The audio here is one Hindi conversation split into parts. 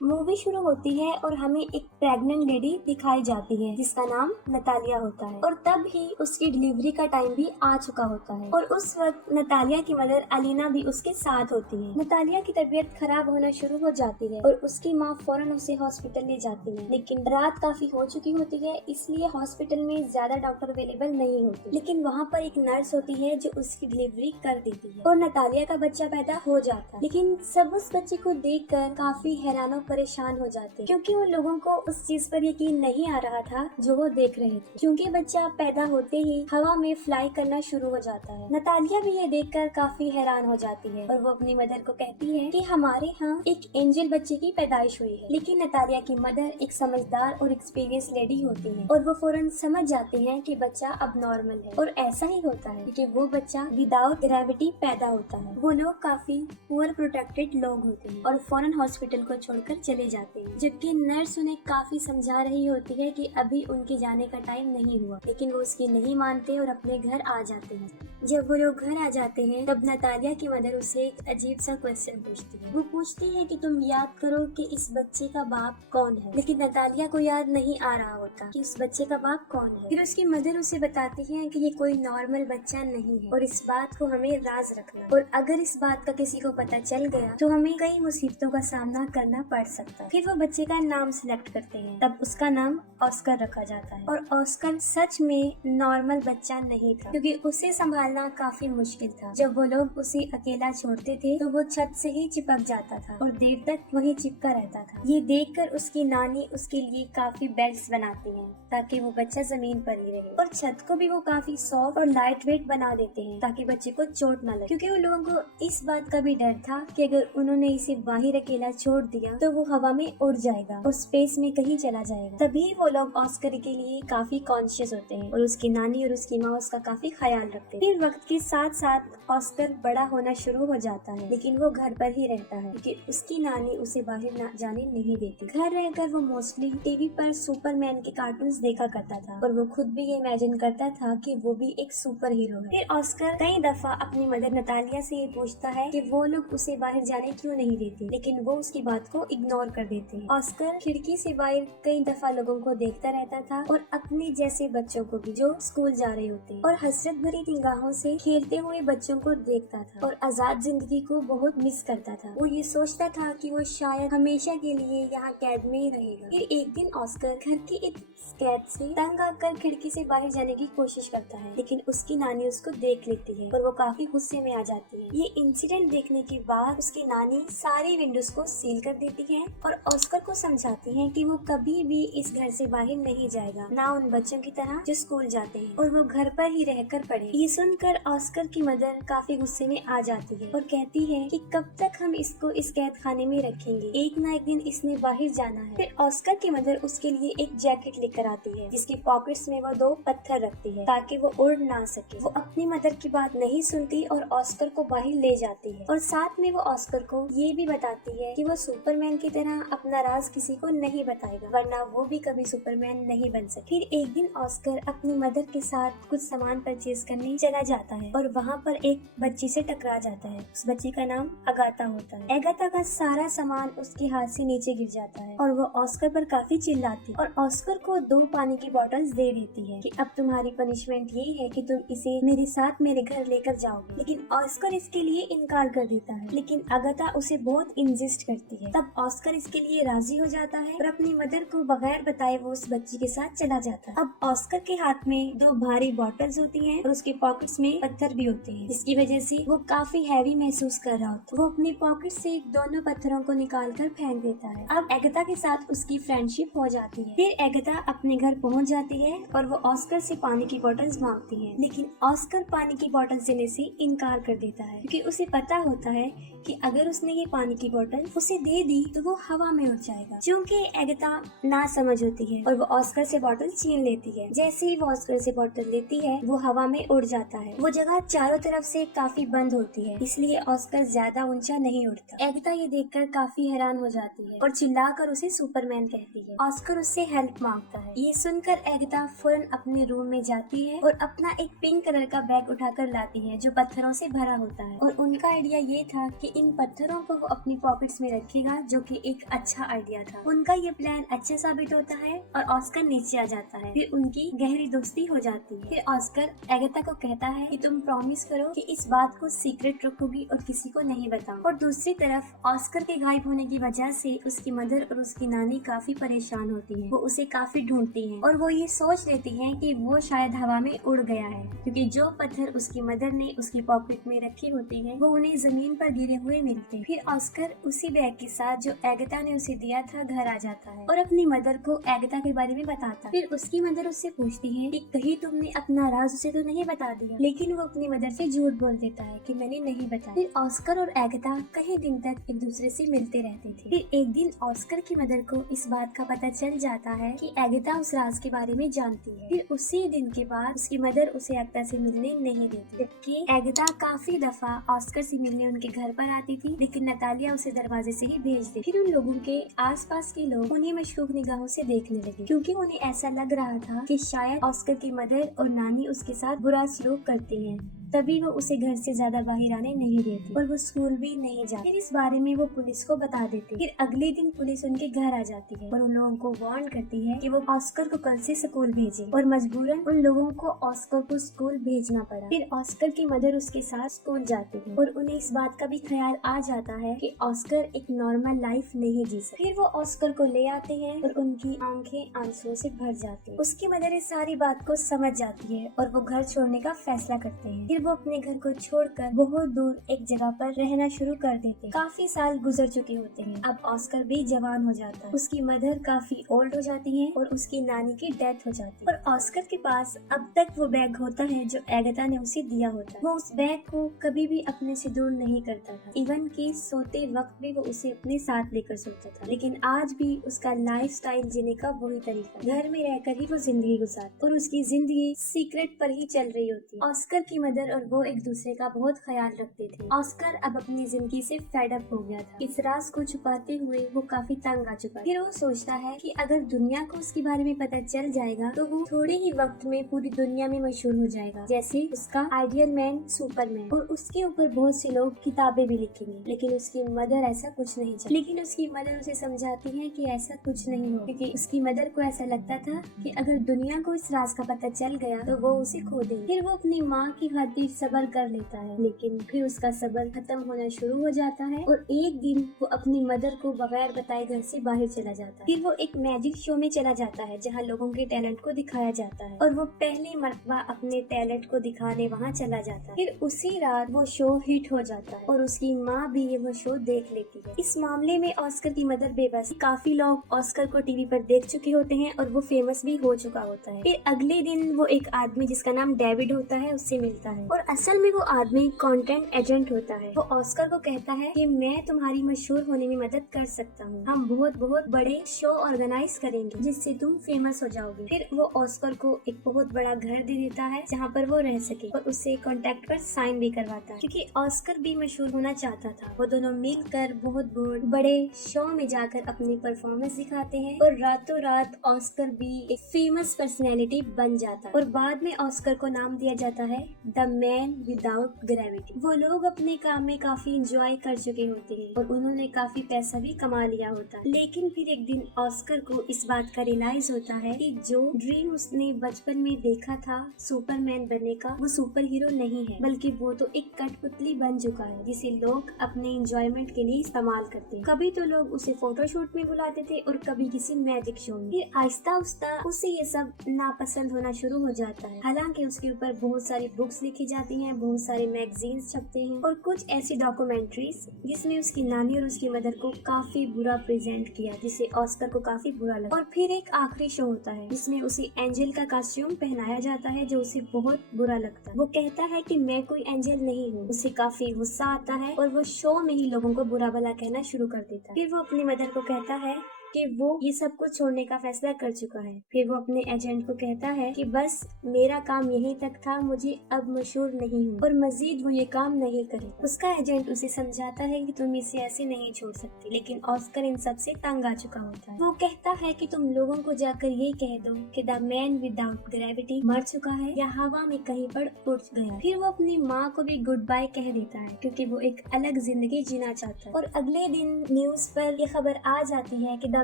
मूवी शुरू होती है और हमें एक प्रेग्नेंट लेडी दिखाई जाती है जिसका नाम नतालिया होता है और तब ही उसकी डिलीवरी का टाइम भी आ चुका होता है और उस वक्त नतालिया की मदर अलीना भी उसके साथ होती है। नतालिया की तबीयत खराब होना शुरू हो जाती है और उसकी माँ फौरन उसे हॉस्पिटल ले जाती है, लेकिन रात काफी हो चुकी होती है इसलिए हॉस्पिटल में ज्यादा डॉक्टर अवेलेबल नहीं होते। लेकिन वहाँ पर एक नर्स होती है जो उसकी डिलीवरी कर देती है और नतालिया का बच्चा पैदा हो जाता है। लेकिन सब उस बच्चे को देखकर काफी हैरान परेशान हो जाते क्योंकि उन लोगों को उस चीज पर यकीन नहीं आ रहा था जो वो देख रहे थे, क्योंकि बच्चा पैदा होते ही हवा में फ्लाई करना शुरू हो जाता है। नतालिया भी ये देखकर काफी हैरान हो जाती है और वो अपनी मदर को कहती है कि हमारे यहाँ एक एंजल बच्चे की पैदाइश हुई है। लेकिन नतालिया की मदर एक समझदार और एक्सपीरियंस लेडी होती है और वो फौरन समझ जाती है कि बच्चा अब नॉर्मल है और ऐसा ही होता है क्योंकि वो बच्चा विदाउट ग्रेविटी पैदा होता है। वो लोग काफी पुअर प्रोटेक्टेड लोग होते हैं और फौरन हॉस्पिटल को छोड़कर चले जाते हैं, जबकि नर्स उन्हें काफी समझा रही होती है कि अभी उनके जाने का टाइम नहीं हुआ, लेकिन वो उसकी नहीं मानते और अपने घर आ जाते हैं। जब वो लोग घर आ जाते हैं तब नतालिया की मदर उसे एक अजीब सा क्वेश्चन पूछती है। वो पूछती है कि तुम याद करो कि इस बच्चे का बाप कौन है, लेकिन नतालिया को याद नहीं आ रहा होता कि उस बच्चे का बाप कौन है। फिर उसकी मदर उसे बताती है कि ये कोई नॉर्मल बच्चा नहीं है और इस बात को हमें राज रखना, और अगर इस बात का किसी को पता चल गया तो हमें कई मुसीबतों का सामना करना पड़ सकता है। फिर वो बच्चे का नाम सिलेक्ट करते हैं, तब उसका नाम ऑस्कर रखा जाता है और ऑस्कर सच में नॉर्मल बच्चा नहीं था क्योंकि उसे संभालना काफी मुश्किल था। जब वो लोग उसे अकेला छोड़ते थे तो वो छत से ही चिपक जाता था और देर तक वहीं चिपका रहता था। ये देखकर उसकी नानी उसके लिए काफी बेड्स बनाती हैं ताकि वो बच्चा जमीन पर ही रहे, और छत को भी वो काफी सॉफ्ट और लाइट वेट बना देते हैं ताकि बच्चे को चोट न लगे, क्योंकि उन लोगों को इस बात का भी डर था कि अगर उन्होंने इसे बाहर अकेला छोड़ दिया तो वो हवा में उड़ जाएगा और स्पेस में कहीं चला जाएगा। तभी वो लोग ऑस्कर के लिए काफी कॉन्शियस होते हैं और उसकी नानी और उसकी माँ उसका काफी ख्याल रखते हैं। फिर वक्त के साथ साथ ऑस्कर बड़ा होना शुरू हो जाता है, लेकिन वो घर पर ही रहता है क्योंकि उसकी नानी उसे बाहर जाने नहीं देती। घर रहकर वो मोस्टली टीवी पर सुपरमैन के कार्टून्स देखा करता था और वो खुद भी ये इमेजिन करता था कि वो भी एक सुपर हीरो है। फिर ऑस्कर कई दफा अपनी मदर नतालिया से ये पूछता है कि वो लोग उसे बाहर जाने क्यों नहीं देते, लेकिन वो उसकी बात को इग्नोर कर देते हैं। ऑस्कर खिड़की से बाहर कई दफा लोगों को देखता रहता था और अपने जैसे बच्चों को भी जो स्कूल जा रहे होते और हसरत भरी निगाहों से खेलते हुए बच्चों को देखता था और आजाद जिंदगी को बहुत मिस करता था। वो ये सोचता था कि वो शायद हमेशा के लिए यहाँ कैद में ही रहेगा। फिर एक दिन ऑस्कर घर की एक कैद से तंग आकर खिड़की से बाहर जाने की कोशिश करता है, लेकिन उसकी नानी उसको देख लेती है और वो काफी गुस्से में आ जाती है। ये इंसिडेंट देखने के बाद उसकी नानी सारी विंडोज को सील कर देती है और ऑस्कर को समझाती है कि वो कभी भी इस घर से बाहर नहीं जाएगा, ना उन बच्चों की तरह जो स्कूल जाते हैं, और वो घर पर ही रहकर पढ़े। ये सुनकर ऑस्कर की मदर काफी गुस्से में आ जाती है और कहती है कि कब तक हम इसको इस कैद खाने में रखेंगे, एक ना एक दिन इसने बाहर जाना है। फिर ऑस्कर की मदर उसके लिए एक जैकेट लेकर आती है जिसकी पॉकेट्स में वो 2 पत्थर रखती है ताकि वो उड़ ना सके। वो अपनी मदर की बात नहीं सुनती और ऑस्कर को बाहर ले जाती है और साथ में वो ऑस्कर को ये भी बताती है कि वो सुपरमैन की तरह अपना राज किसी को नहीं बताएगा, वरना वो भी कभी सुपरमैन नहीं बन सके। फिर एक दिन ऑस्कर अपनी मदर के साथ कुछ सामान परचेज करने चला जाता है और वहाँ पर एक बच्ची से टकरा जाता है। उस बच्ची का नाम अगाथा होता है। अगाथा का सारा सामान उसके हाथ से नीचे गिर जाता है और वो ऑस्कर पर काफी चिल्लाती और ऑस्कर को 2 पानी की बोतल्स दे देती है कि अब तुम्हारी पनिशमेंट ये है कि तुम इसे मेरे साथ मेरे घर लेकर जाओगे। लेकिन ऑस्कर इसके लिए इनकार कर देता है, लेकिन अगाथा उसे बहुत इंसिस्ट करती है। तब ऑस्कर इसके लिए राजी हो जाता है और अपनी मदर को बगैर बताए वो उस बच्ची के साथ चला जाता है। अब ऑस्कर के हाथ में 2 भारी बॉटल्स होती हैं और उसके पॉकेट्स में पत्थर भी होते हैं, जिसकी वजह से वो काफी हैवी महसूस कर रहा होता है। वो अपनी पॉकेट से दोनों पत्थरों को निकाल कर फेंक देता है। अब एगाथा के साथ उसकी फ्रेंडशिप हो जाती है। फिर एगाथा अपने घर पहुंच जाती है और वो ऑस्कर से पानी की बोतल्स मांगती है, लेकिन ऑस्कर पानी की बोतल देने से इनकार कर देता है क्योंकि उसे पता होता है कि अगर उसने ये पानी की बोतल उसे दे दी तो वो हवा में उड़ जाएगा। क्योंकि एगाथा ना समझ होती है और वो ऑस्कर से बोतल छीन लेती है। जैसे ही वो ऑस्कर से बोतल लेती है वो हवा में उड़ जाता है। वो जगह चारों तरफ से काफी बंद होती है, इसलिए ऑस्कर ज्यादा ऊंचा नहीं उड़ता। एगाथा ये देखकर काफी हैरान हो जाती है और चिल्लाकर उसे सुपरमैन कहती है। ऑस्कर उससे हेल्प मांगता है। ये सुनकर एगाथा फौरन अपने रूम में जाती है और अपना एक पिंक कलर का बैग उठाकर लाती है जो पत्थरों से भरा होता है। और उनका आइडिया ये था कि इन पत्थरों को वो अपनी पॉकेट्स में रखेगा, जो कि एक अच्छा आइडिया था। उनका ये प्लान अच्छा साबित होता है और ऑस्कर नीचे आ जाता है। फिर उनकी गहरी दोस्ती हो जाती है। फिर ऑस्कर एगाथा को कहता है कि तुम प्रॉमिस करो कि इस बात को सीक्रेट रखोगी और किसी को नहीं बताओ। और दूसरी तरफ ऑस्कर के गायब होने की वजह से उसकी मदर और उसकी नानी काफी परेशान होती है। वो उसे काफी ढूंढती हैं और वो ये सोच लेती हैं कि वो शायद हवा में उड़ गया है, क्योंकि जो पत्थर उसकी मदर ने उसकी पॉकेट में रखी होती है वो उन्हें जमीन पर गिरे हुए मिलते हैं। फिर ऑस्कर उसी बैग के साथ जो एगाथा ने उसे दिया था घर आ जाता है और अपनी मदर को एगाथा के बारे में बताता है। फिर उसकी मदर उससे पूछती है कि कहीं तुमने अपना राज उसे तो नहीं बता दिया, लेकिन वो अपनी मदर से झूठ बोल देता है कि मैंने नहीं बताया। फिर ऑस्कर और एगाथा कई दिन तक एक दूसरे से मिलते रहते थे। फिर एक दिन ऑस्कर की मदर को इस बात का पता चल जाता है कि एगाथा उस राज के बारे में जानती है। फिर उसी दिन के बाद उसकी मदर उसे एगाथा से मिलने नहीं देती, जबकि एगाथा काफी दफा ऑस्कर से मिलने उनके घर पर आती थी, लेकिन नतालिया उसे दरवाजे से ही भेज दी। फिर उन लोगों के आसपास के लोग उन्हें मशकूक निगाहों से देखने लगे, क्योंकि उन्हें ऐसा लग रहा था कि शायद ऑस्कर की मदर और नानी उसके साथ बुरा सलूक करती हैं। तभी वो उसे घर से ज्यादा बाहर आने नहीं देती और वो स्कूल भी नहीं जाती। फिर इस बारे में वो पुलिस को बता देती। फिर अगले दिन पुलिस उनके घर आ जाती है और उन लोगों को वार्न करती है कि वो ऑस्कर को कल से स्कूल भेजे, और मजबूरन उन लोगों को ऑस्कर को स्कूल भेजना पड़ा। फिर ऑस्कर की मदर उसके साथ स्कूल जाती है और उन्हें इस बात का भी ख्याल आ जाता है कि ऑस्कर एक नॉर्मल लाइफ नहीं जी सकता। फिर वो ऑस्कर को ले आते हैं और उनकी आंखें आंसुओं से भर जाती है। उसकी मदर इस सारी बात को समझ जाती है और वो घर छोड़ने का फैसला करते हैं। फिर वो अपने घर को छोड़कर बहुत दूर एक जगह पर रहना शुरू कर देते हैं। काफी साल गुजर चुके होते हैं। अब ऑस्कर भी जवान हो जाता है, उसकी मदर काफी ओल्ड हो जाती है और उसकी नानी की डेथ हो जाती है। और ऑस्कर के पास अब तक वो बैग होता है जो एगाथा ने उसे दिया होता है। वो उस बैग को कभी भी अपने से दूर नहीं करता था, इवन कि सोते वक्त भी वो उसे अपने साथ लेकर सोता था। लेकिन आज भी उसका लाइफ स्टाइल जीने का वही तरीका, घर में रहकर ही वो जिंदगी गुजारता और उसकी जिंदगी सीक्रेट पर ही चल रही होती है। ऑस्कर की मदर और वो एक दूसरे का बहुत ख्याल रखते थे। ऑस्कर अब अपनी जिंदगी से फेड अप हो गया था। इस राज को छुपाते हुए वो काफी तंग आ चुका है। फिर वो सोचता है कि अगर दुनिया को उसके बारे में पता चल जाएगा तो वो थोड़े ही वक्त में पूरी दुनिया में मशहूर हो जाएगा, जैसे उसका आइडियल मैन सुपरमैन, और उसके ऊपर बहुत से लोग किताबें भी लिखेंगे। लेकिन उसकी मदर ऐसा कुछ नहीं चाहती। लेकिन उसकी मदर उसे समझाती है कि ऐसा कुछ नहीं हो, क्योंकि उसकी मदर को ऐसा लगता था कि अगर दुनिया को इस राज का पता चल गया तो वो उसे खो देगी। फिर वो अपनी माँ की खातिर सब्र कर लेता है, लेकिन फिर उसका सब्र खत्म होना शुरू हो जाता है और एक दिन वो अपनी मदर को बगैर बताए घर से बाहर चला जाता है। फिर वो एक मैजिक शो में चला जाता है जहाँ लोगों के टैलेंट को दिखाया जाता है और वो पहली मर्तबा अपने टैलेंट को दिखाने वहाँ चला जाता है। फिर उसी रात वो शो हिट हो जाता है और उसकी माँ भी ये वो शो देख लेती है। इस मामले में ऑस्कर की मदर बेबस। काफी लोग ऑस्कर को टीवी पर देख चुके होते हैं और वो फेमस भी हो चुका होता है। फिर अगले दिन वो एक आदमी जिसका नाम डेविड होता है उससे मिलता है और असल में वो आदमी कंटेंट एजेंट होता है। वो ऑस्कर को कहता है कि मैं तुम्हारी मशहूर होने में मदद कर सकता हूँ, हम बहुत बहुत बड़े शो ऑर्गेनाइज करेंगे जिससे तुम फेमस हो जाओगे। फिर वो ऑस्कर को एक बहुत बड़ा घर दे देता है जहाँ पर वो रह सके और उससे कॉन्ट्रैक्ट पर साइन भी करवाता है, क्योंकि ऑस्कर भी मशहूर होना चाहता था। वो दोनों मिलकर बहुत बड़े शो में जाकर अपनी परफॉर्मेंस दिखाते हैं और रातों रात ऑस्कर भी एक फेमस पर्सनैलिटी बन जाता है और बाद में ऑस्कर को नाम दिया जाता है द मैन विदाउट ग्रेविटी। वो लोग अपने काम में काफी एंजॉय कर चुके होते हैं और उन्होंने काफी पैसा भी कमा लिया होता है। लेकिन फिर एक दिन ऑस्कर को इस बात का रियलाइज होता है कि जो ड्रीम उसने बचपन में देखा था सुपरमैन बनने का, वो सुपर हीरो नहीं है, बल्कि वो तो एक कठपुतली बन चुका है जिसे लोग अपने एंजॉयमेंट के लिए इस्तेमाल करते हैं। कभी तो लोग उसे फोटोशूट में बुलाते थे और कभी किसी मैजिक शो में। फिर आहिस्ता आहिस्ता उसे ये सब नापसंद होना शुरू हो जाता है। हालांकि उसके ऊपर बहुत सारी बुक्स लिखी जाती हैं, बहुत सारे मैगजीन्स छपते हैं और कुछ ऐसी डॉक्यूमेंट्रीज जिसमें उसकी नानी और उसकी मदर को काफी बुरा प्रेजेंट किया, जिसे ऑस्कर को काफी बुरा लगा। और फिर एक आखिरी शो होता है जिसमें उसे एंजल का कॉस्ट्यूम पहनाया जाता है जो उसे बहुत बुरा लगता है। वो कहता है कि मैं कोई एंजल नहीं हूँ। उसे काफी गुस्सा आता है और वो शो में ही लोगों को बुरा भला कहना शुरू कर देता है। फिर वो अपनी मदर को कहता है कि वो ये सब कुछ छोड़ने का फैसला कर चुका है। फिर वो अपने एजेंट को कहता है कि बस मेरा काम यहीं तक था, मुझे अब मशहूर नहीं हूँ और मजीद वो ये काम नहीं करेगा। उसका एजेंट उसे समझाता है कि तुम इसे ऐसे नहीं छोड़ सकती, लेकिन ऑस्कर इन सब से तंग आ चुका होता है। वो कहता है कि तुम लोगों को जाकर ये कह दो कि द मैन विदाउट ग्रेविटी मर चुका है या हवा में कहीं पर उड़ गया। फिर वो अपनी माँ को भी गुड बाय कह देता है क्योंकि वो एक अलग जिंदगी जीना चाहता है। और अगले दिन न्यूज पर ये खबर आ जाती है कि द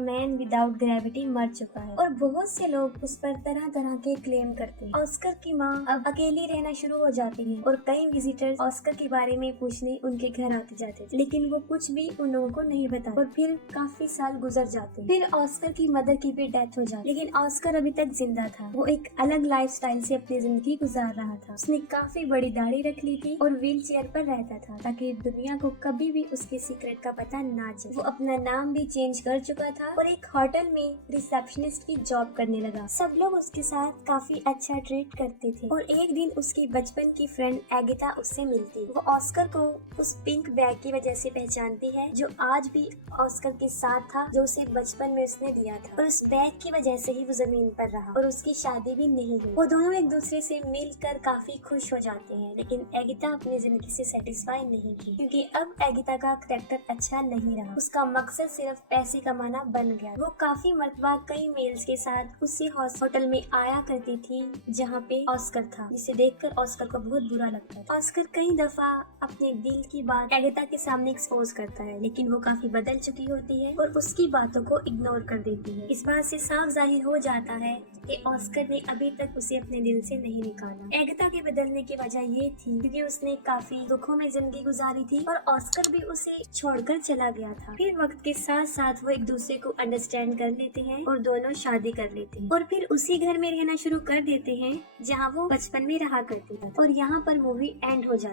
मैन विदाउट ग्रेविटी मर चुका है और बहुत से लोग उस पर तरह तरह के क्लेम करते हैं। ऑस्कर की माँ अब अकेली रहना शुरू हो जाती है और कई विजिटर्स ऑस्कर के बारे में पूछने उनके घर आते जाते थे, लेकिन वो कुछ भी उन लोगों को नहीं बताता। और फिर काफी साल गुजर जाते हैं। फिर ऑस्कर की मदर की भी डेथ हो जाती है, लेकिन ऑस्कर अभी तक जिंदा था। वो एक अलग लाइफस्टाइल से अपनी जिंदगी गुजार रहा था। उसने काफी बड़ी दाढ़ी रख ली थी और व्हील चेयर पर रहता था ताकि दुनिया को कभी भी उसके सीक्रेट का पता ना चले। वो अपना नाम भी चेंज कर चुका था और एक होटल में रिसेप्शनिस्ट की जॉब करने लगा। सब लोग उसके साथ काफी अच्छा ट्रीट करते थे और एक दिन उसकी बचपन की फ्रेंड एगिता उससे मिलती। वो ऑस्कर को उस पिंक बैग की वजह से पहचानती है जो आज भी ऑस्कर के साथ था, जो उसे बचपन में उसने दिया था। और उस बैग की वजह से ही वो जमीन पर रहा और उसकी शादी भी नहीं हुई। वो दोनों एक दूसरे से मिलकर काफी खुश हो जाते हैं, लेकिन एगिता अपनी जिंदगी से सेटिस्फाई नहीं थी क्योंकि अब एगिता का कैरेक्टर अच्छा नहीं रहा। उसका मकसद सिर्फ पैसे कमाना बन गया। वो काफी मरतबा कई मेल्स के साथ उसी होटल में आया करती थी जहाँ पे ऑस्कर था, जिसे देखकर ऑस्कर को बहुत बुरा लगता था। ऑस्कर कई दफा अपने दिल की बात एगिता के सामने एक्सपोज करता है, लेकिन वो काफी बदल चुकी होती है और उसकी बातों को इग्नोर कर देती है। इस बात से साफ जाहिर हो जाता है कि ऑस्कर ने अभी तक उसे अपने दिल से नहीं निकाला। एगिता के बदलने की वजह ये थी क्योंकि उसने काफी दुखों में जिंदगी गुजारी थी और ऑस्कर भी उसे छोड़कर चला गया था। फिर वक्त के साथ साथ वो एक दूसरे को अंडरस्टैंड कर लेते हैं और दोनों शादी कर लेते हैं और फिर उसी घर में रहना शुरू कर देते हैं जहाँ वो बचपन में रहा करते थे। और यहाँ पर मूवी एंड हो जाती है।